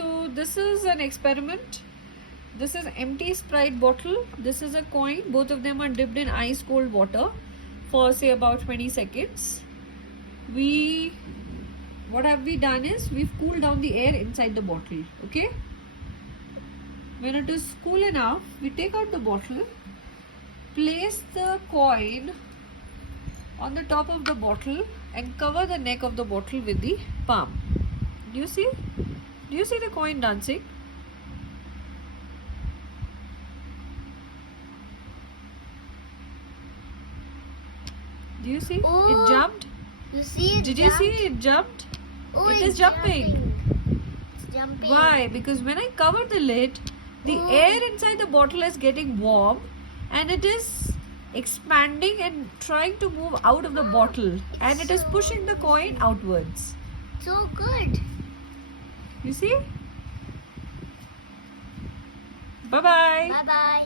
So this is an experiment. This is empty Sprite bottle. This is a coin. Both of them are dipped in ice cold water for say about 20 seconds. What have we done is we've cooled down the air inside the bottle. Okay. When it is cool enough, we take out the bottle, place the coin on the top of the bottle and cover the neck of the bottle with the palm. Do you see? Do you see the coin dancing? Do you see? Oh, it jumped. You see it Did jumped? you see it jumped? Oh, it it's is jumping. It's jumping. Why? Because when I cover the lid, the air inside the bottle is getting warm and it is expanding and trying to move out of the bottle, and it is pushing the coin outwards. So good. You see? Bye bye. Bye bye.